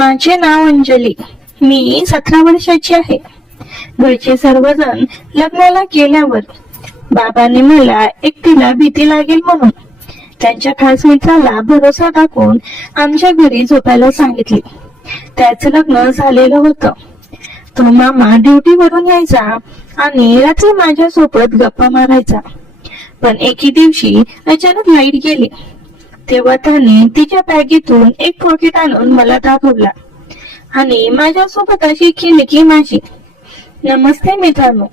माझे नाव अंजली. मी 17 वर्षाची आहे. घरचे सर्वजण लग्नाला गेल्यावर बाबांनी मला एकटीला भीती लागेल म्हणून त्यांच्या खास मित्राला भरोसा दाखवून आमच्या घरी झोपायला सांगितले. त्याचं लग्न झालेलं होतं. तो मामा ड्युटीवरून यायचा आणि रात्री माझ्यासोबत गप्पा मारायचा. पण एके दिवशी अचानक लाईट गेली. तेव्हा त्याने तिच्या बॅगेतून एक पॉकेट आणून मला दाखवला आणि माझ्यासोबत अशी केली की माझी. नमस्ते मित्रांनो,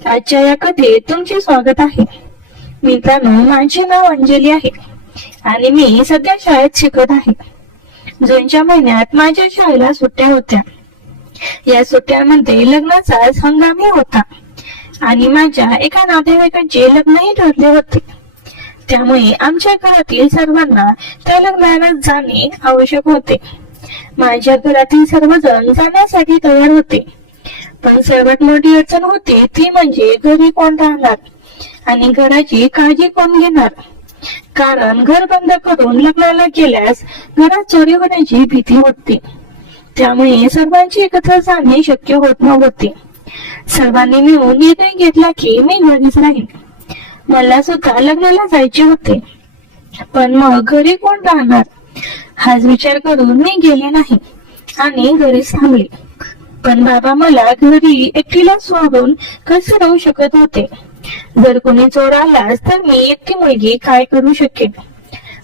आजच्या या कथेत तुमचे स्वागत आहे. मित्रांनो, माझे नाव अंजली आहे आणि मी सध्या शाळेत शिकत आहे. जूनच्या महिन्यात माझ्या शाळेला सुट्ट्या होत्या. या सुट्ट्यांमध्ये लग्नाचा हंगामही होता आणि माझ्या एका नातेवाईकाचे लग्नही ठरले होते. त्यामुळे आमच्या घरातील सर्वांना त्या लग्नाला जाणे आवश्यक होते. माझ्या घरातील सर्वजण जाण्यासाठी तयार होते. पण सर्वात मोठी अडचण होती ती म्हणजे घरी कोण राहणार आणि घराची काळजी कोण घेणार. कारण घर बंद करून लग्नाला गेल्यास घरात चोरी होण्याची भीती होती. त्यामुळे सर्वांची एकत्र जाणे शक्य होत नव्हते. सर्वांनी मिळून निर्णय घेतला की मी घरीच राहीन. मला सुद्धा लग्नाला जायचे होते, पण मग घरी कोण राहणार हाच विचार करून मी गेले नाही आणि घरीच थांबले. पण बाबा मला घरी एकटीला सोडून कसे राहू शकत होते. जर कोणी चोर आलास तर मी एकटी मुलगी काय करू शकेन.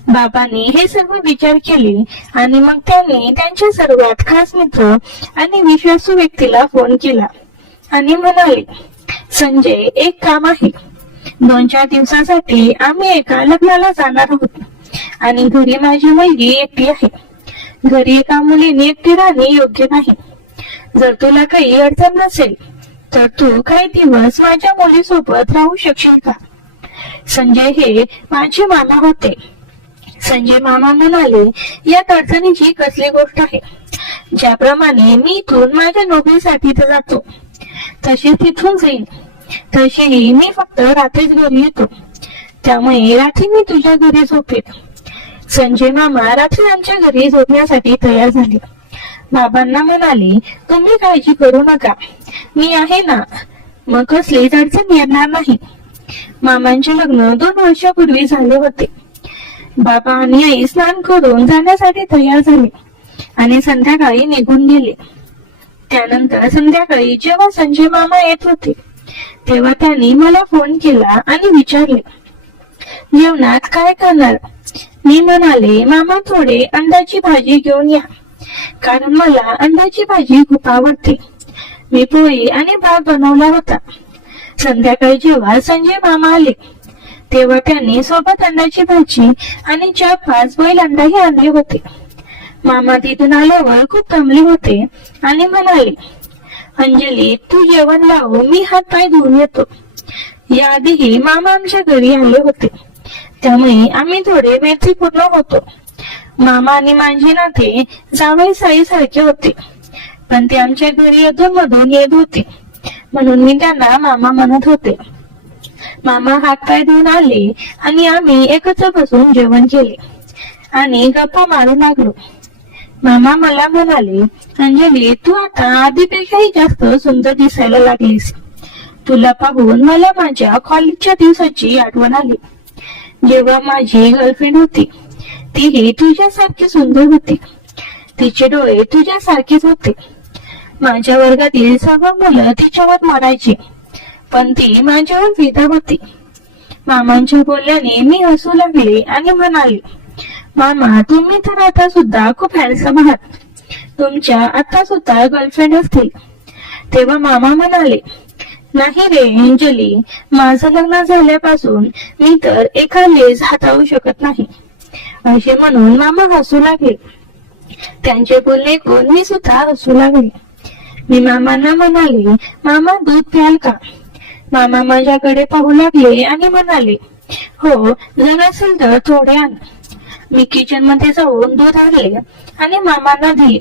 बाबांनी हे सर्व विचार केले आणि मग त्यांनी त्यांच्या सर्वात खास मित्र आणि विश्वासू व्यक्तीला फोन केला आणि म्हणाले, संजय, एक काम आहे. 2-4 दिवसासाठी आम्ही एका लग्नाला जाणार आहोत आणि घरी माझी मुलगी एकटी आहे. घरी एका मुलीने एकटी राहणे योग्य नाही. जर तुला काही अडचण नसेल तर तू काही दिवस माझ्या मुलीसोबत राहू शकशील का. संजय हे माझे मामा होते. संजय मामा म्हणाले, यात अडचणीची कसली गोष्ट आहे. ज्याप्रमाणे मी इथून माझ्या नोकरीसाठी तर जातो तशी तिथून जाईन, तशीही मी फक्त रात्रीच घरी येतो. त्यामुळे रात्री मी तुझ्या घरी झोपेन. संजय मामा रात्री आमच्या घरी झोपण्यासाठी तयार झाले. बाबांना म्हणाले, तुम्ही काळजी करू नका, मी आहे ना, मग कसलीच अडचण येणार नाही. मामांचे लग्न 2 वर्षापूर्वी झाले होते. बाबा आणि आई स्नान करून जाण्यासाठी तयार झाले आणि संध्याकाळी निघून गेले. त्यानंतर संध्याकाळी जेव्हा संजय मामा येत होते तेव्हा त्यांनी मला फोन केला आणि विचारले, जेवणात काय करणार. मी म्हणाले, मामा थोडे अंड्याची भाजी घेऊन या, कारण मला अंड्याची भाजी खूप आवडते. मी पोळी आणि भात बनवला होता. संध्याकाळी जेव्हा संजय मामा आले तेव्हा त्यांनी सोबत अंड्याची भाजी आणि 4-5 बॉईल अंडाही आणले होते. मामा तिथून आल्यावर खूप दमले होते आणि म्हणाले, अंजली, तू जेवण लाव, मी हात पाय धुवून येतो. याआधीही मामा आमच्या घरी आले होते, त्यामुळे आम्ही थोडे मैत्रीपूर्ण होतो. मामा आणि माझे नाते जावई साई सारखे होते, पण ते आमच्या घरी अधून मधून येत होते म्हणून मी त्यांना मामा म्हणत होते. मामा हात पाय धुवून आले आणि आम्ही एकत्र बसून जेवण केले आणि गप्पा मारू लागलो. मामा मला म्हणाले, अंजली, तू आता आधीपेक्षाही जास्त सुंदर दिसायला लागलीस. तुला पाहून मला माझ्या कॉलेजच्या दिवसाची आठवण आली, जेव्हा माझी गर्लफ्रेंड होती. तीही तुझ्यासारखी सुंदर होती. तिचे डोळे तुझ्यासारखेच होते. माझ्या वर्गातील सर्व मुलं तिच्यावर मारायची, पण ती माझ्यावर फिदा होती. मामांच्या बोलल्याने मी हसू लागले आणि म्हणाले, मामा, तुम्ही तर आता सुद्धा खूप हँडसम आहात. तुमच्या आता सुद्धा गर्लफ्रेंड असतील. तेव्हा मामा म्हणाले, नाही रे अंजली, माझं लग्न झाल्यापासून मी तर एका लेज हाताळू शकत नाही. असे म्हणून मामा हसू लागले. त्यांचे बोलणे ऐकून मी सुद्धा हसू लागले. मी मामांना म्हणाले, मामा, दूध प्याल का. मामा माझ्याकडे पाहू लागले आणि म्हणाले, हो, जर असेल तर थोडे आण. मी किचन मध्ये जाऊन दूध आणले आणि मामांना दिले.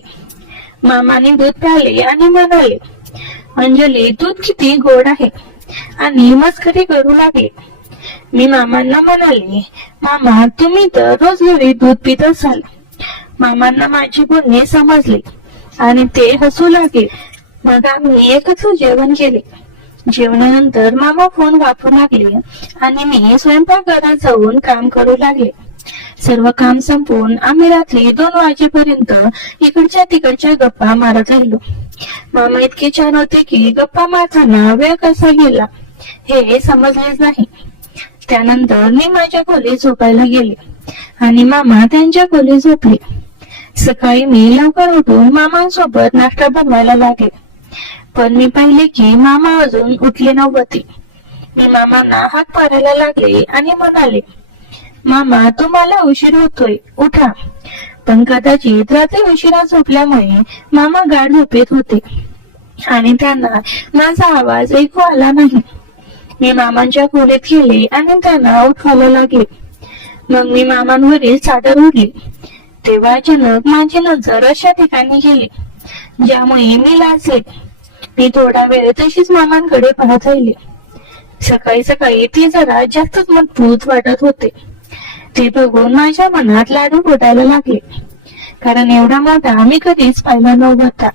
मामाने दूध प्याले आणि म्हणाले, अंजली, दूध किती गोड आहे, आणि मस्करी करू लागले. मी मामांना म्हणाले, मामा, तुम्ही तर रोज घरी दूध पित असाल. मामांना माझे बोलणे समजले आणि ते हसू लागले. मग आम्ही एकत्र जेवण केले. जेवणानंतर मामा फोन वापरू लागले आणि मी स्वयंपाकघरात जाऊन काम करू लागले. सर्व काम संपवून आम्ही रात्री 2 वाजेपर्यंत इकडच्या तिकडच्या गप्पा मारत राहिलो. मामा इतके छान होते की गप्पा मारताना वेळ कसा गेला हे समजलेच नाही. त्यानंतर मी माझ्या खोलीत झोपायला गेले आणि मामा त्यांच्या खोलीत झोपले. सकाळी मी लवकर उठून मामांसोबत नाश्ता बनवायला लागले. पण मी पाहिले की मामा अजून उठले नव्हते. मी मामांना हाक मारायला लागले आणि म्हणाले, मामा तुम्हाला उशीर होतोय, उठा. पण कदाचित रात्री उशिरा झोपल्यामुळे मामा गाढ झोपेत होते आणि त्यांना माझा आवाज ऐकू आला नाही. मी मामांच्या खोलीत गेले आणि त्यांना उठवायला लागले. मग मी मामांवरील चादर ओढली. तेव्हा अचानक माझी नजर अशा ठिकाणी गेली ज्यामुळे मी लाजले. मी थोडा वेळ तशीच मामांकडे पाहत राहिले. सकाळी सकाळी ते जरा जास्तच मजबूत वाटत होते. ते बघून माझ्या मनात लाडू फुटायला लागले, कारण एवढा मोठा मी कधीच पाहिला नव्हता.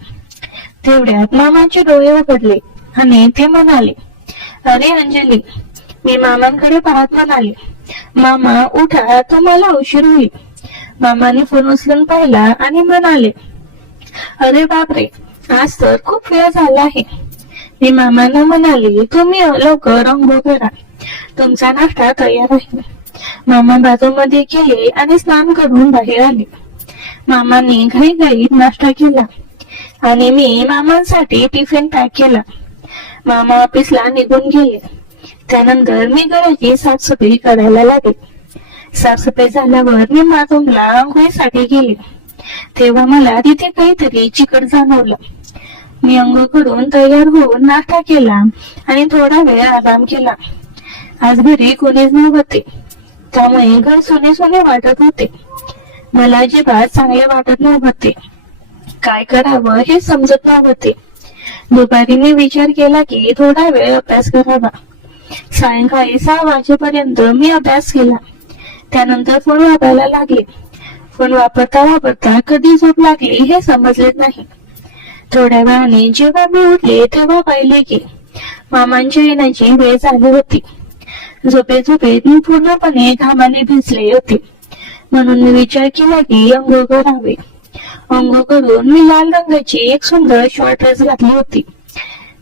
तेवढ्यात मामाचे डोळे उघडले आणि ते म्हणाले, अरे अंजली. मी मामांकडे पाहत म्हणाले, मामा उठा, तुम्हाला उशीर होईल. मामाने फोन उचलून पाहिला आणि म्हणाले, अरे बापरे, आज तर खूप वेळ झाला आहे. मी मामांना म्हणाले, तुम्ही लवकर अंघोळ करा, तुमचा नाश्ता तयार आहे. मामा बाथरूममध्ये गेले आणि स्नान करून बाहेर आले. मामांनी घाईघाईत नाश्ता केला आणि मी मामांसाठी टिफिन पॅक केला. मामा ऑफिसला निघून गेले. त्यानंतर मी घराची साफसफाई करायला लागले. साफसफाई झाल्यावर मी बाथरूमला आंघोळीसाठी गेले. तेव्हा मला तिथे काहीतरी चिकट जाणवलं. मी अंघोळ करून तयार होऊन नाश्ता केला आणि थोडा वेळ आराम केला. आज घरी कोणीच नव्हते, त्यामुळे घर सोने सोने वाटत होते. मला अजिबात चांगले वाटत नव्हते. काय करावं हे समजत नव्हते. दुपारी मी विचार केला की थोडा वेळ अभ्यास करावा. सायंकाळी 6 वाजेपर्यंत मी अभ्यास केला. त्यानंतर फोन वापरायला लागले. फोन वापरता वापरता कधी झोप लागली हे समजलेच नाही. थोड्या वेळाने जेव्हा मी उठले तेव्हा पाहिले की मामांच्या येण्याची वेळ झाली होती. झोपेत झोपेत मी पूर्णपणे घामाने भिजले होते, म्हणून मी विचार केला की अंघोळ करावे. अंघोळ करून मी लाल रंगाची एक सुंदर शॉर्ट ड्रेस घातली होती.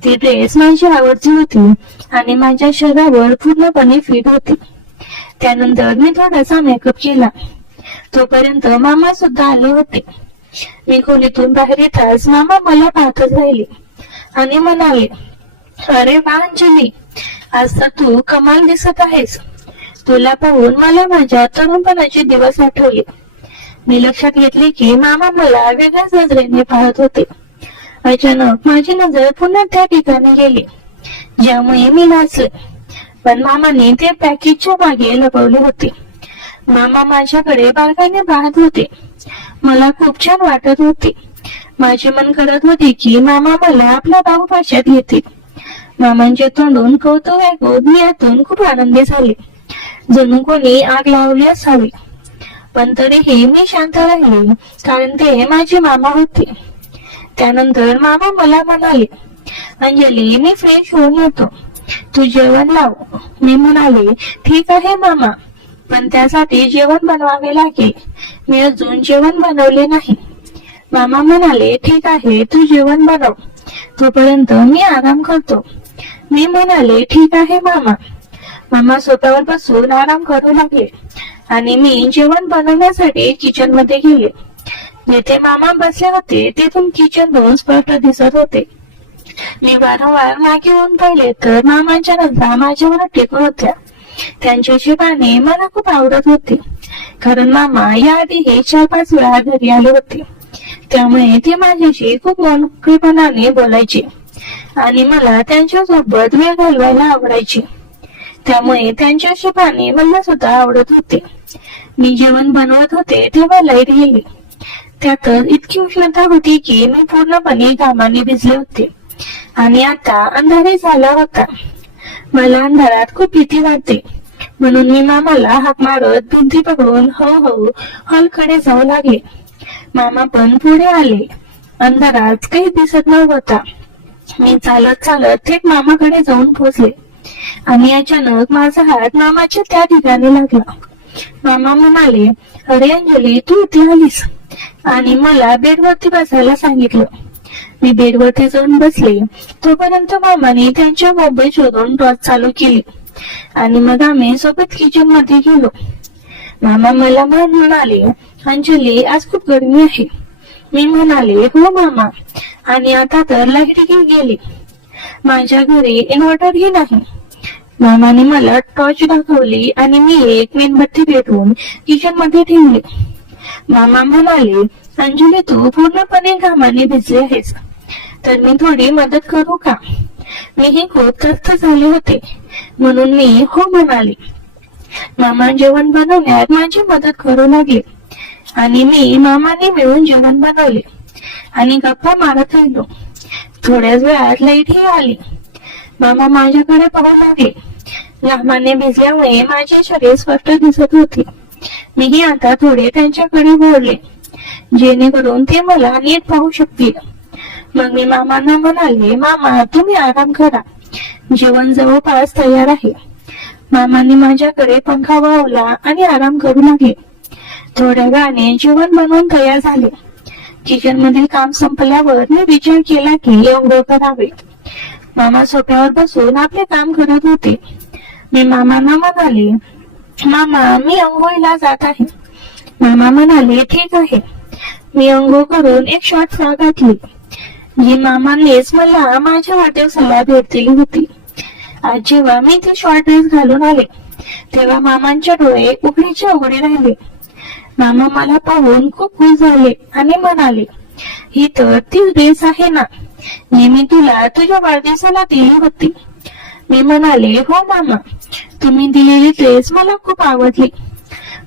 ती ड्रेस माझी आवडती होती आणि माझ्या शरीरावर पूर्णपणे फिट होती. त्यानंतर मी थोडासा मेकअप केला. तोपर्यंत मामा सुद्धा आले होते. मी खोलीतून बाहेर येताच मामा मला पाहतच राहिले आणि म्हणाले, अरे वा अंजली, आज तर तू कमाल दिसत आहेस. तुला पाहून मला माझ्या तरुणपणाचे दिवस आठवले. मी लक्षात घेतले की मामा मला वेगळ्याच नजरेने पाहत होते. अचानक माझी नजर पुन्हा त्या ठिकाणी गेली ज्यामुळे मी लाजले. पण मामाने ते पॅकेजच्या मागे लपवले होते. मामा माझ्याकडे बारकाईने पाहत होते. मला खूप छान वाटत होते. माझे मन करत होते की मामा मला आपल्या बाहुपाशात घेतील. मामांचे तोंडून कौतुक ऐकून मी यातून खूप आनंदी झाले, जणू कोणी आग लावली असावी. पण तरीही मी शांत राहिले, कारण ते माझे मामा होते. त्यानंतर मामा मला म्हणाले, अंजली मी फ्रेश होऊन येतो, तू जेवण लाव. मी म्हणाले, ठीक आहे मामा, पण त्यासाठी जेवण बनवावे लागेल. मी अजून जेवण बनवले नाही. मामा म्हणाले, ठीक आहे, तू जेवण बनव, तोपर्यंत मी आराम करतो. मी म्हणाले, ठीक आहे मामा. मामा सोफ्यावर बसून आराम करू लागले आणि मी जेवण बनवण्यासाठी किचन मध्ये गेले. जिथे मामा बसले होते तेथून किचन दोन स्पष्ट दिसत होते. मी वारंवार मागे होऊन पाहिले तर मामांच्या नजरा माझ्यावर टेकून होत्या. त्यांची पाने मला खूप आवडत होती, कारण मामा याआधीही 4-5 वेळा घरी आले होते. त्यामुळे ते माझ्याशी खूप मोकळेपणाने बोलायचे आणि मला त्यांच्या सोबत वेळ घालवायला आवडायचे. त्यामुळे त्यांच्याशी पाने मला सुद्धा आवडत होते. मी जेवण बनवत होते तेव्हा लाईट गेली. त्यातच इतकी उष्णता होती की मी पूर्णपणे घामाने भिजले होते आणि आता अंधारही झाला होता. मला अंधारात खूप भीती वाटते, म्हणून मी मामाला हाक मारत भिंती पकडून हळूहळू हॉलकडे जाऊ लागले. मामा पण पुढे आले अंधारात काही दिसत नव्हता. मी चालत चालत थेट मामाकडे जाऊन पोहोचले आणि अचानक माझा हात मामाच्या त्या ठिकाणी लागला. मामा म्हणाले, अरे अंजली, तू इथे आलीस, आणि मला बेडवरती बसायला सांगितलं. मी बेडवरती जाऊन बसले. तोपर्यंत मामाने त्यांच्या मोबाईल शोधून टॉर्च चालू केली आणि मग आम्ही सोबत किचन मध्ये गेलो. मामा मला म्हणाले, अंजली, आज खूप गरमी आहे. मी म्हणाले, हो मामा, आणि आता तर लाईट गेली. माझ्या घरी इन्व्हर्टरही नाही. मामाने मला टॉर्च दाखवली आणि मी एक मेणबत्ती पेटवून किचन मध्ये ठेवली. मामा म्हणाले, अंजली, तू पूर्णपणे घामाने भिजली आहेस, तर मी थोडी मदत करू का? मीही खूप त्रस्त झाले होते, म्हणून मी हो म्हणाले. मामा जेवण बनवण्यात माझी मदत करू लागले आणि मी मामाने मिळून जेवण बनवले आणि गप्पा मारत राहिलो. थोड्याच वेळात लाईटही आली. मामा माझ्याकडे पाहू लागले. घामाने भिजल्यामुळे माझे शरीर स्पष्ट दिसत होते. मीही आता थोडे त्यांच्याकडे वळले, जेणेकरून ते मला नीट पाहू शकतील. मग मी मामांना म्हणाले, मामा, तुम्ही आराम करा, जेवण जवळपास तयार आहे. मामांनी माझ्याकडे पंखा वळवला आणि आराम करू लागले. थोड्या वेळाने जेवण बनवून तयार झाले. किचन मधील काम संपल्यावर मी विचार केला की अंघोळ करावे. मामा सोफ्यावर बसून आपले काम करत होते. मी मामांना म्हणाले, मामा, मी अंघोळीला जात आहे. मामा म्हणाले, ठीक आहे. मी अंघोळ करून एक शॉर्ट फ्रॉक घातली, जी मामांनीच मला माझ्या वाढदिवसाला भेट दिली होती. आज जेव्हा मी ती शॉर्ट ड्रेस घालून आले, तेव्हा मामांचे डोळे उघडीचे उघडे राहिले. मामा मला पाहून खूप खुश झाले आणि म्हणाले, ही तर ती ड्रेस आहे ना, जी मी तुला तुझ्या वाढदिवसाला दिली होती. मी म्हणाले, हो मामा, तुम्ही दिलेली ड्रेस मला खूप आवडली.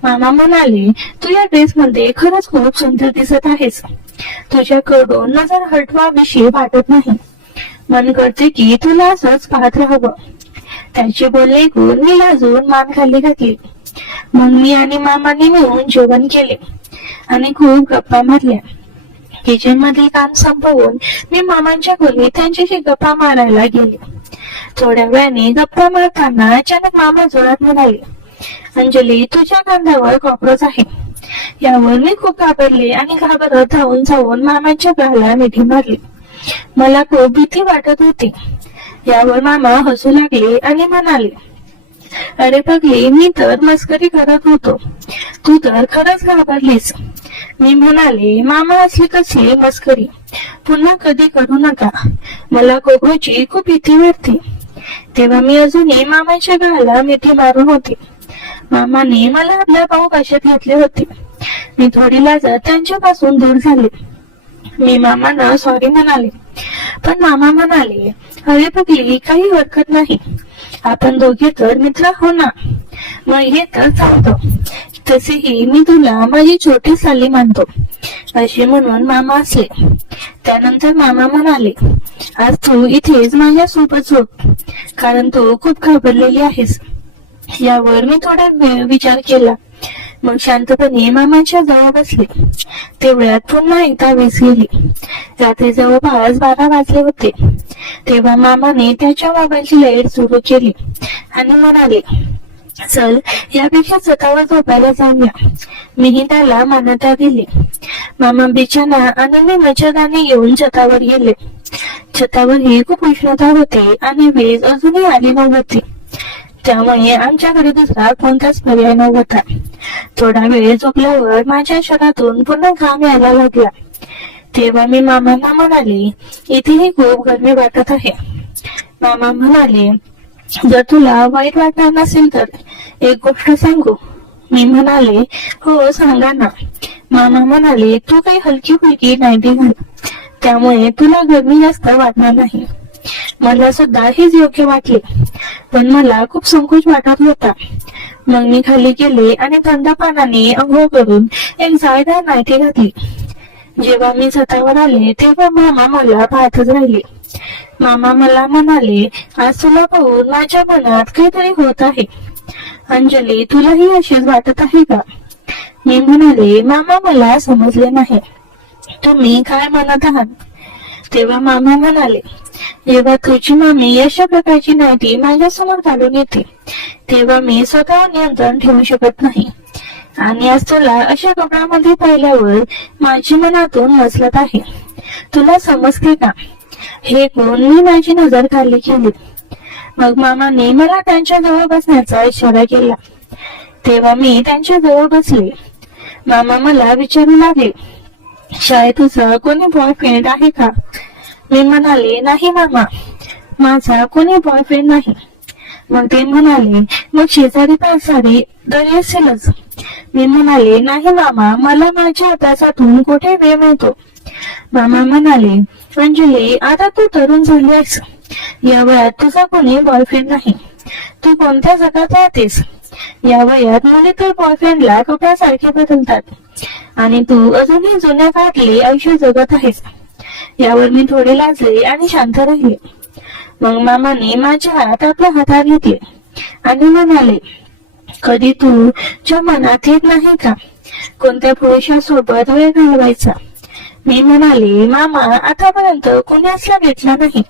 मामा म्हणाले, तू या ड्रेस मध्ये खरंच खूप सुंदर दिसत आहेस. तुझ्याकडून नजर हटवाविषयी वाटत नाही. मन करते की तुला असंच पाहत राहावं. त्याचे बोलणे ऐकून मी लाजून मान खाली घातली. मग मी आणि मामाने मिळून जेवण केले आणि खूप गप्पा मारल्या. किचन मध्ये काम संपवून मी मामांच्या खोलीत त्यांच्याशी गप्पा मारायला गेले. थोड्या वेळाने गप्पा मारताना अचानक मामा जोरात म्हणाले, अंजली, तुझ्या कांद्यावर कॉक्रोच आहे. यावर मी खूप घाबरले आणि घाबरत धावून जाऊन मामाच्या गळ्याला मिठी मारली. मला खूप भीती वाटत होती. यावर मामा हसू लागले आणि म्हणाले, अरे पगली, मी तर मस्करी करत होतो, तू तर खरंच घाबरलीस. मी म्हणाले, मामा, असली कसली मस्करी पुन्हा कधी करू नका. मला कॉक्रोचची खूप भीती वाटते. तेव्हा मी अजूनही मामाच्या गळ्याला मिठी मारून होते. मामाने मला आपल्या पाऊ कशात घेतले होते. मी थोडी लाजत त्यांच्यापासून दूर झाले. मी मामांना सॉरी म्हणाले, पण मामा म्हणाले, अरे पगली, काही हरकत नाही, आपण दोघे तर मित्र हो ना, मग हे तर चालतं. तसेही मी तुला माझी छोटी साली मानतो, असे म्हणून मामा असले. त्यानंतर मामा म्हणाले, आज तू इथेच माझ्या सोबत झोप, कारण तू खूप घाबरलेली आहेस. यावर मी थोडा वेळ विचार केला. मग शांतपणे मामाच्या जवळ बसले. तेवढ्यात पुन्हा एकदा वीज गेली. रात्री जवळपास 12 वाजले होते. तेव्हा मामाने त्याच्या मोबाईलची लाईट सुरू केली आणि म्हणाले, चल, यापेक्षा छतावर झोपायला जाऊया. मीही त्याला मान्यता दिली. मामा बिछाना आणि मी मच्छरदाणी घेऊन छतावर गेले. छतावर ही खूप उष्णता होती आणि वीज अजूनही आली नव्हती. त्यामुळे आमच्याकडे दुसरा कोणताच पर्याय नव्हता. थोडा वेळ झोपल्यावर माझ्या शरीरातून पुन्हा घाम यायला लागला. तेव्हा मी मामांना म्हणाले, इथेही खूप गरमी वाटत आहे. मामा म्हणाले, जर तुला वाईट वाटणार नसेल तर एक गोष्ट सांगू. मी म्हणाले, हो, सांगा ना. मामा म्हणाले, तू काही हलकी फुलकी नाईटी घाल, त्यामुळे तुला गरमी जास्त वाटणार नाही. मला सुद्धा हेच योग्य वाटले, पण मला खूप संकोच वाटत होता. मग मी खाली गेले आणि थंड पाण्याने अंघोळ करून एक जाळीदार नाईटी घातली. जेव्हा मी छतावर आले तेव्हा मामा मला पाहतच राहिले. मामा मला म्हणाले, आज तुला पाहून माझ्या मनात काहीतरी होत आहे. अंजली, तुलाही असेच वाटत आहे का? मी म्हणाले, मामा, मला समजले नाही. तुम्ही काय म्हणत आहात? तेव्हा मामा म्हणाले, जेव्हा तुझी मामी अशा प्रकारची नाटी माझ्यासमोर घालून येते तेव्हा मी स्वतःवर नियंत्रण ठेवू शकत नाही. आणि आज तुला अशा कपड्यामध्ये पाहिल्यावर माझी मनातून मसलत आहे. तुला समजते का? हे कोण? मी माझी नजर खाली केली. मग मामाने मला त्यांच्या जवळ बसण्याचा इशारा केला. तेव्हा मी त्यांच्या जवळ बसले. मामा मला विचारू लागले, शाळेत तुझा कोणी बॉयफ्रेंड आहे का? मी म्हणाले, नाही मामा, माझा कोणी बॉयफ्रेंड नाही. मग ते म्हणाले, मग शेजारी पाजारी तरी असेलच. मी म्हणाले, नाही मामा, मला माझ्या अभ्यासातून कुठे वेळ मिळतो. मामा म्हणाले, अंजली, आता तू तरुण झाली आहेस. या वयात तुझा कोणी बॉयफ्रेंड नाही. तू कोणत्या जगात राहतेस? या वयात मुली तर बॉयफ्रेंडला कपड्यासारखे बदलतात आणि तू अजूनही जुन्या काळातले आयुष्य जगत आहेस. यावर मी थोडे लाजले आणि शांत राहिले. मग मामाने माझ्या हात आपल्या हातात घेतले आणि म्हणाले, कधी तुझ्या मनात येत नाही का कोणत्या पुरुषासोबत वेळ घालवायचा? मी म्हणाले, मामा, आतापर्यंत कोणी असला भेटला नाही.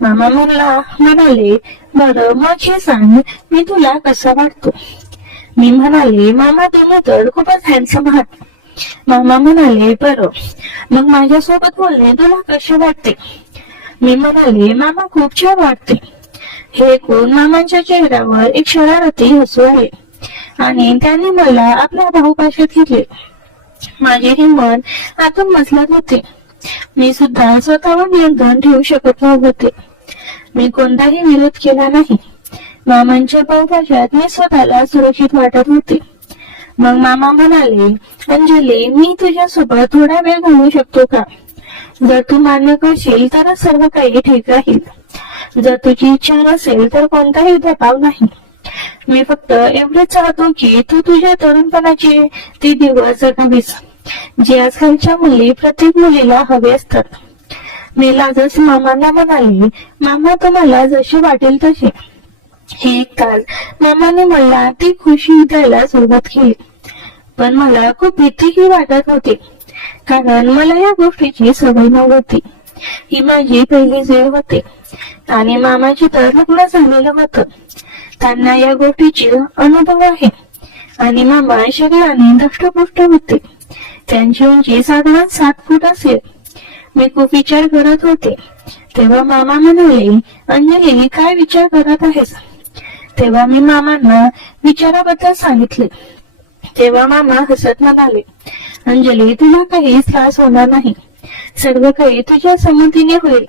मामा म्हणाले, बरं मग हे सांग, मी तुला कसा वाटतो? मी म्हणाले, मामा, तुम्ही तर खूपच हँडसम आहात. मामा म्हणाले, बरं मग माझ्यासोबत बोलणे तुला कसे वाटते? मी म्हणाले, मामा, खूप छान वाटते. हे ऐकून मामांच्या चेहऱ्यावर एक शरारती हसू आले आणि त्यांनी मला आपल्या भाऊपाशात घेतले. माझे हिंमत आतून मसलत होते. मी सुद्धा स्वतःवर नियंत्रण ठेवू शकत नव्हते. मी कोणताही विरोध केला नाही. मामांच्या भाऊपाशात मी स्वतःला सुरक्षित वाटत होते. मग मामा म्हणाले, अंजली, मी तुझ्यासोबत थोडा वेळ घालवू शकतो का? जर तू मान्य करशील तर सर्व काही ठीक राहील. जर तुझी इच्छा नसेल तर कोणताही दबाव नाही. मी फक्त एवढेच चाहतो की तू तुझ्या तरुणपणाचे ते दिवस जगावीस जे आजकालच्या मुली प्रत्येक मुलीला हवे असतात. मी लाजच मामांना म्हणाले, मामा, तुम्हाला जसे वाटेल तसे. हे ऐकताच मामाने मला ती खुशी द्यायला सुरुवात केली. पण मला खूप भीतीही वाटत होती, कारण मला या गोष्टीची सवय नव्हती. ही माझी पहिली वेळ होती आणि मामाची तर लग्न झालेलं होतं. त्यांना या गोष्टीचे अनुभव आहे आणि मामा शरीराने दष्टपुष्ट होते. त्यांची उंची साधारण 7 फूट असेल. मी खूप विचार करत होते. तेव्हा मामा म्हणाले, अंजली, काय विचार करत आहेस? तेव्हा मी मामांना विचाराबद्दल सांगितले. तेव्हा मामा हसत म्हणाले, अंजली, तुला काही त्रास होणार नाही. सर्व काही तुझ्या संमतीने होईल.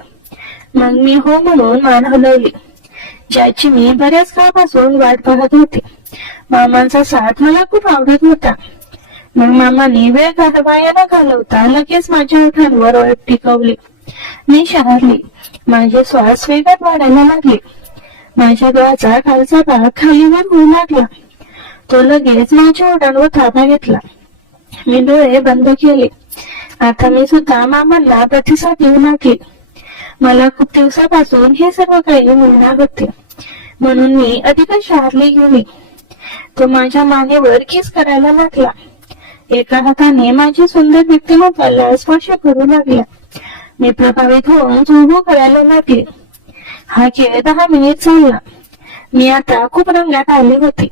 मग मी हो म्हणून मान हलवली, ज्याची मी बऱ्याच काळापासून वाट पाहत होते. मामांचा साथ मला खूप आवडत होता. मग मामाने वेळ वाया न घालवता लगेच माझ्या ओठांवर ओठ टिकवली. मी शहारली. माझे श्वास वेगात वाढायला लागले. माझ्या डोळ्याचा खालचा भाग खालीवर होऊ लागला. तो लगेच माझ्या ओठांवर ताबा घेतला. मी डोळे बंद केले. आता मी सुद्धा मामांना प्रतिसाद देऊ लागले. मला खूप दिवसापासून हे सर्व काही मिळणार होते, म्हणून मी अधिकच शहारली गेली. तो माझ्या मानेवर किस करायला लागला. एका हाताने माझी सुंदर व्यक्तिमत्वाला स्पर्श करू लागला. मी प्रभावित होऊन उभं करायला लागले. हा खेळ 10 मिनिट चालला. मी आता खूप रंगात आले होते.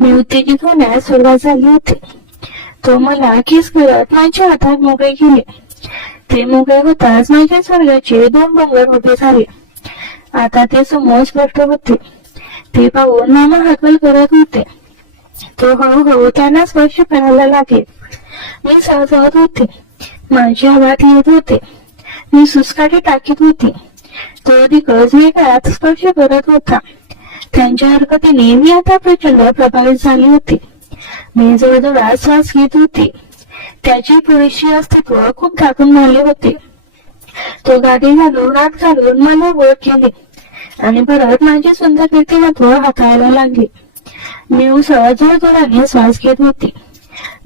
मी उत्तेजित होण्यास सुरुवात झाली होती. तो मला किस करत माझ्या हातात मोकळे केले. ते मोकळे होताच माझ्या स्वर्गाचे 2 डोंगर उभे झाले. आता ते समोर स्पष्ट होते. ते पाहून मामा हातवल करत होते. तो हळूहळू त्यांना स्पर्श करायला लागले. मी सहजवत होते. माझे हात येत होते. मी सुस्काटी टाकीत होती. तो अधिकच वेगात स्पर्श करत होता. त्यांच्या हरकतीने मी आता प्रचंड प्रभावित झाली होती. मी जवळजवळ श्वास घेत होते. त्याचे पुरेशी अस्तित्व खूप दाखवून झाले होते. तो गाडी घालून आत घालून मला वर केले आणि परत माझे सुंदर व्यक्तिमत्व हाताळायला लागले. मी उसळ जोरजोराने श्वास घेत होती.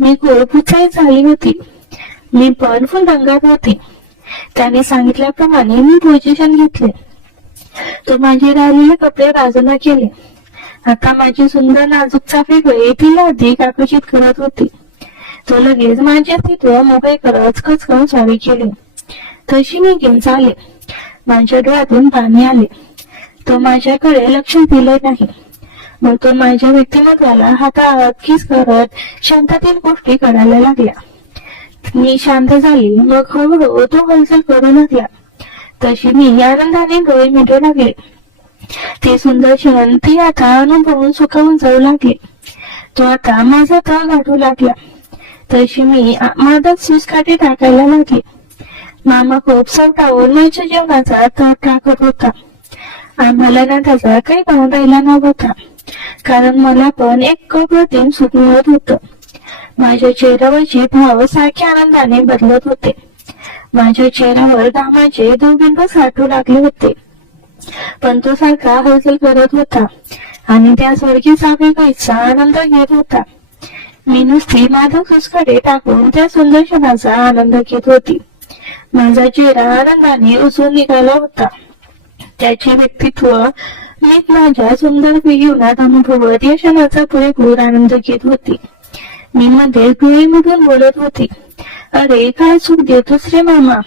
मी खूप उत्साहित झाली होती. मी पण फुल रंगात होते. त्याने सांगितल्याप्रमाणे मी पोझिशन घेतले. तो माझे राहिलेले कपडे बाजूला केले. आता माझी सुंदर नाजूक चाफे तिला अधिक आकर्षित करत होती. तो लगेच माझ्या अस्तित्व मोकळे करत कचकन चावी केली. तशी निघून चाले. माझ्या डोळ्यातून पाणी आले. तो माझ्याकडे लक्ष दिले नाही. मग तो माझ्या व्यक्तिमत्वाला हातात किस करत शांततेत गोष्टी करायला लागल्या. मी शांत झाली. मग हळूहळू तो हालचाल करू लागला. तशी मी आनंदाने डोळे मिटू लागले. ते सुंदर क्षण ती आता अनुभवून सुखावून जाऊ लागले. तो आता माझा तळ गाठू लागला. तशी मी माझा सुसकाठी टाकायला लागले. मामा खूप सवटावून माझ्या जेवणाचा तळ टाकत होता. आम्हाला ना त्याचा काही भाव राहिला नव्हता, कारण मला पण एक अप्रतिम सुख मिळत होतं. माझ्या चेहऱ्यावरचे भाव सारखे आनंदाने बदलत होते. माझ्या चेहऱ्यावर घामाचे धवबिंब साठू लागले होते, पण तो सारखा हालचाल करत होता आणि त्या स्वर्गीचा वेगळीचा आनंद घेत होता. मी नुसती माझा सुसकडे टाकून त्या सुंदर क्षणाचा आनंद घेत होती. माझा चेहरा आनंदाने उचलून निघाला होता. त्याचे व्यक्तित्व मी माझ्या सुंदर जीवनात अनुभवत या क्षणाचा पुरेपूर आनंद घेत होती. मी मध्ये डोळेमधून बोलत होते, अरे काय सुख देतोस रे मामा.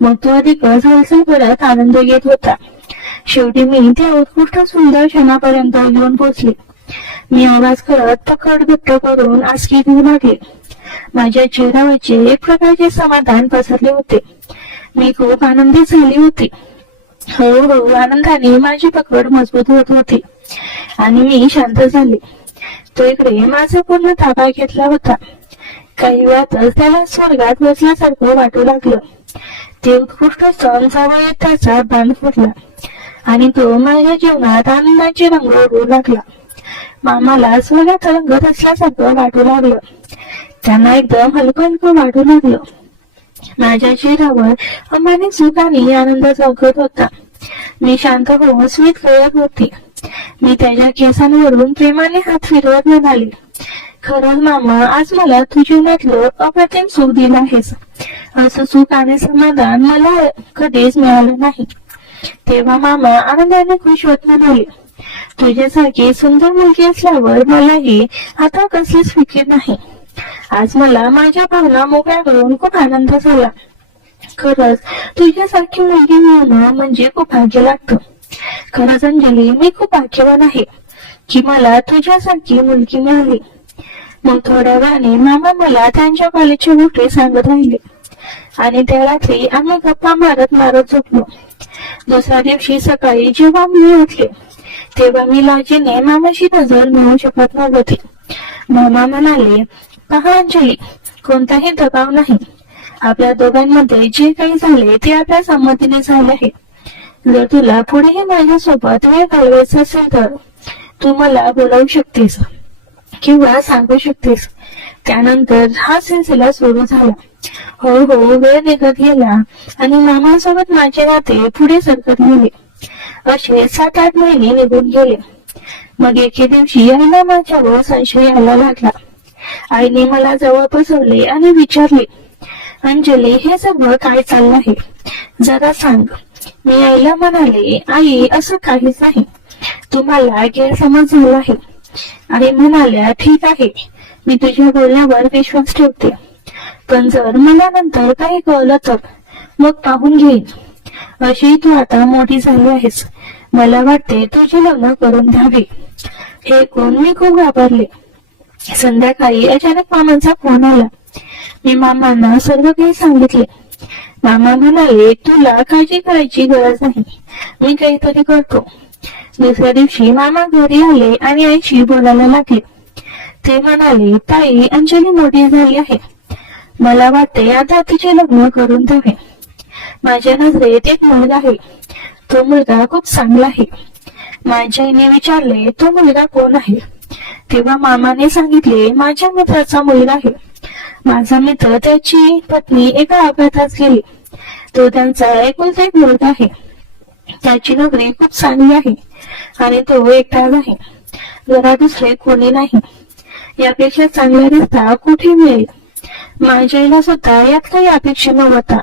मग तो अधिक हालचाल करत आनंद घेत होता. शेवटी मी त्या उत्कृष्ट सुंदर क्षणापर्यंत येऊन पोहोचले. मी आवाज करत पकड घट्ट करून आसकी घेऊ लागले. माझ्या चेहऱ्यावरचे एक प्रकारचे समाधान पसरले होते. मी खूप आनंदित झाली होती. हळूहळू आनंदाने माझी पकड मजबूत होत होती आणि मी शांत झाले. तो इकडे माझा पूर्ण ताबा घेतला होता. काही वेळातच त्याला स्वर्गात बसल्यासारखं वाटू लागलं. ते उत्कृष्ट सण जवळ येत त्याचा बांध फुटला आणि तो माझ्या जीवनात आनंदाचे रंग उडू लागला. मामाला स्वर्गात रंगत असल्यासारखं वाटू लागलं. त्यांना एकदम हलकं हलकं वाटू लागलं. माझ्या चेहऱ्यावर अमानित सुख आणि आनंद चौकत होता. मी शांत होऊन स्मित करत होती. मी त्याच्या केसांवरून प्रेमाने हात फिरवत म्हणाले, खरंच मामा, आज मला तू जीवनातलं अप्रतिम सुख दिलं आहेस. असं सुख आणि समाधान मला कधीच मिळालं नाही. तेव्हा मामा आनंदाने खुश होत म्हणाले, तुझ्यासारखी सुंदर मुलगी असल्यावर मलाही आता कसलीच फिकीर नाही. आज मला माझ्या भावना मोकळ्या करून खूप आनंद झाला. खरंच तुझ्यासारखी मुलगी मिळणं म्हणजे खूप भाग्य लागतं. खरंच अंजली, मी खूप भाग्यवान आहे की मला तुझ्यासारखी मुलगी मिळाली. मग थोड्या वेळाने मामा मला त्यांच्या कॉलेजच्या गोष्टी सांगत राहिले आणि त्या रात्री आम्ही गप्पा मारत मारत झोपलो. दुसऱ्या दिवशी सकाळी जेव्हा मी उठले तेव्हा मी लाजेने मामाशी नजर मिळवू शकत नव्हते. मामा म्हणाले, पहा अंजली, कोणताही दबाव नाही. आपल्या दोघांमध्ये जे काही झाले ते आपल्या संमतीने झाले आहे. जर तुला पुढेही माझ्यासोबत वेळ घालवायचा असेल तर तू मला बोलावू शकतेस किंवा सांगू शकतेस. त्यानंतर हा सिलसिला सुरू झाला. हळूहळू वेळ निघत गेला आणि मामासोबत माझे नाते पुढे सरकत गेले. असे 7-8 महिने निघून गेले. मग एके दिवशी आईला माझ्यावर संशय यायला लागला. आईने मला जवळ बसवले आणि विचारले, अंजली, हे सगळं काय चाललं आहे, जरा सांग. मी आईला म्हणाले, आई, असं काहीच नाही, तुम्हाला गैरसमज झाला आहे. आई म्हणाल्या, ठीक आहे, मी तुझ्या बोलण्यावर विश्वास ठेवते, पण जर मला नंतर काही कळलं तर मग पाहून घेईन. अशी तू आता मोठी झाली आहेस. मला वाटते तुझे लग्न करून द्यावे. हे ऐकून मी खूप घाबरले. संध्याकाळी अचानक मामांचा फोन आला. मी मामांना सर्व काही सांगितले. मामा म्हणाले, तुला काळजी करायची गरज नाही, मी काहीतरी करतो. दुसऱ्या दिवशी मामा घरी आले आणि आईशी बोलायला लागले. ते म्हणाले, ताई, अंजली मोठी झाली आहे. मला वाटते आता तिचे लग्न करून द्यावे. माझ्या नजरेत एक मुलगा आहे. तो मुलगा खूप चांगला आहे. माझ्या आईने विचारले, तो मुलगा कोण आहे? तेव्हा मामाने सांगितले, माझ्या मित्राचा मुलगा आहे. माझा मित्र, त्याची पत्नी एका अपघातात गेली. तो त्यांचा एकुलता एक मुलगा आहे. त्याची नोकरी खूप चांगली आहे आणि तो एकटाच आहे. घरात दुसरे कोणी नाही. यापेक्षा चांगला रिश्ता कुठे मिळेल? माझ्या आईला सुद्धा यात काही अपेक्षा नव्हता,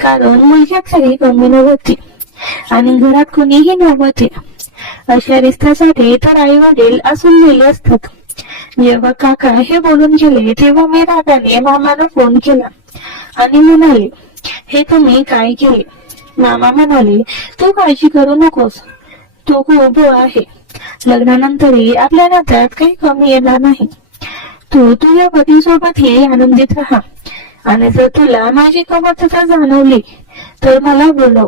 कारण मुलग्यात काही कमी नव्हती आणि घरात कोणीही नव्हते. अशा रिश्त्यासाठी तर आई वडील असून गेले असतात. जेव्हा काका हे बोलून गेले तेव्हा मी रागाने मामाला फोन केला आणि म्हणाले, हे तुम्ही काय केले? मामा म्हणाले, तू काळजी करू नकोस, तो खूप आहे. लग्नानंतरही आपल्या नात्यात काही कमी येणार नाही. तू तुझ्या पतीसोबतही आनंदित राहा आणि जर तुला माझी कमतरता जाणवली तर मला बोलव.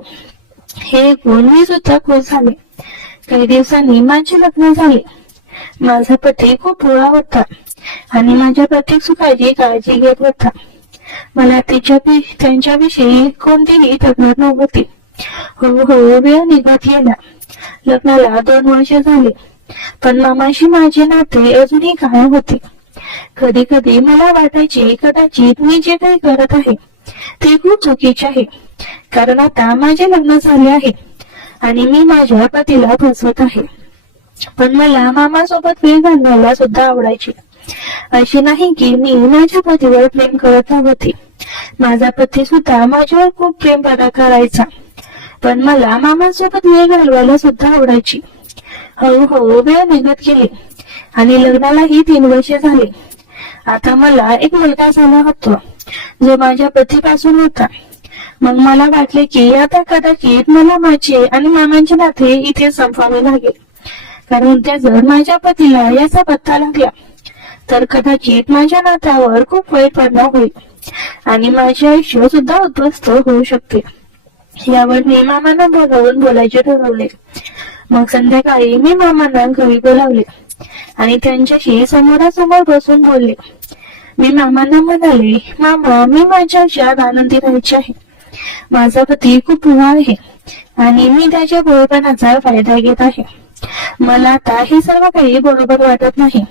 हे ऐकून मी सुद्धा खुश झाले. काही दिवसांनी माझे लग्न झाले. माझा पती खूप भोळा होता आणि माझ्या प्रत्येक सुखाची काळजी घेत होता. मला त्यांच्याविषयी कोणतीही तक्रार नव्हती. हळूहळू वेळ निघत गेला. लग्नाला 2 वर्ष झाले, पण मामाशी माझे नाते अजूनही कायम होते. कधी कधी मला वाटायचे कदाचित मी जे काही करत आहे ते खूप चुकीचे आहे, कारण आता माझे लग्न झाले आहे आणि मी माझ्या पतीला फसवत आहे. पण मला मामासोबत वेळ घालवायला सुद्धा आवडायचे. अशी नाही की मी माझ्या पतीवर प्रेम करत नव्हते. माझा पती सुद्धा माझ्यावर खूप प्रेम करायचा, पण मला मामासोबत वेळ घालवायला सुद्धा आवडायची. हळूहळू वेळ निघत गेली आणि लग्नालाही 3 वर्षे झाले. आता मला एक मुलगा झाला होता जो माझ्या पतीपासून होता. मग मला वाटले की आता कदाचित मला माझे आणि मामांचे नाते इथे संपवावे लागेल, कारण त्या जर माझ्या पतीला याचा पत्ता लागला तर कदाचित माझ्या नात्यावर खूप वाईट परिणाम होईल आणि माझे आयुष्य सुद्धा उद्ध्वस्त होऊ शकते. यावर मी मामांना बोलावून बोलायचे ठरवले. मग संध्याकाळी मी मामांना घरी बोलावले आणि त्यांच्याशी समोरासमोर बसून बोलले. मी मामांना म्हणाले, मामा, मी माझ्या आयुष्यात आनंदी राहायचे आहे. माझा पती खूप भोळा आहे आणि मी त्याच्या भोळेपणाचा फायदा घेत आहे. मला आता हे सर्व काही बरोबर वाटत नाही.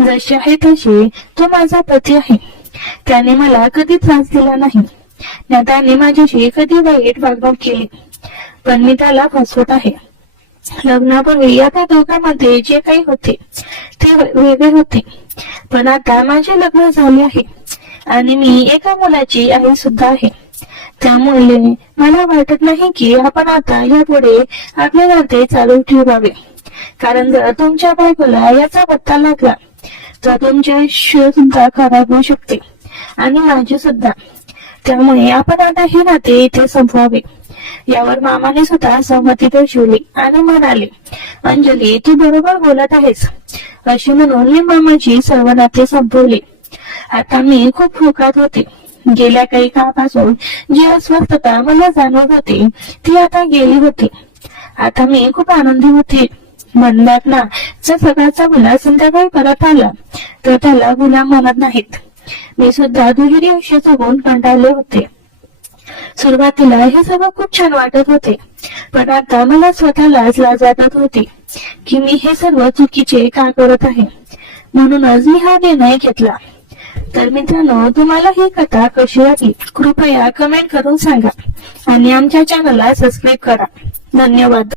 जसे आहे तसे तो माझा पती आहे. त्याने मला कधी त्रास दिला नाही, त्याने माझ्याशी कधी वाईट वागणूक केली, पण मी त्याला फसवत आहे. लग्नापूर्वी आता दोघांमध्ये जे काही होते ते वेगळे होते, पण आता माझे लग्न झाले आहे आणि मी एका मुलाची आई सुद्धा आहे. त्यामुळे मला वाटत नाही की आपण आता यापुढे आपले नाते चालू ठेवावे, कारण जर तुमच्या बायकोला याचा पत्ता लागला तर तुमचे आयुष्य सुद्धा खराब होऊ शकते आणि माझे सुद्धा. त्यामुळे आपण आता हे नाते इथे संपवावे. यावर मामाने सुद्धा सहमती दर्शवली आणि म्हणाले, अंजली, तू बरोबर बोलत आहेस. अशी म्हणून मी मामाची सर्व नाते संपवली. आता मी खूप सुखात होते. गेल्या काही काळापासून जी अस्वस्थता मला जाणवत होती ती आता गेली होती. आता मी खूप आनंदी होते. म्हणतात ना, जर सकाळचा गुलाब संध्याकाळी परत आला तर त्याला गुलाब म्हणत नाहीत. मी सुद्धा दुहेरी आयुष्य जगून कंटाळले होते. सुरुवातीला हे सगळं खूप छान वाटत होते, पण आता मला स्वतःलाच लाज वाटत होती की मी हे सर्व चुकीचे का करत आहे. म्हणूनच मी हा निर्णय घेतला. तर मित्रांनो, तुम्हाला ही कथा कशी वाटली कृपया कमेंट करून सांगा आणि आमच्या चॅनलला सबस्क्राईब करा. धन्यवाद.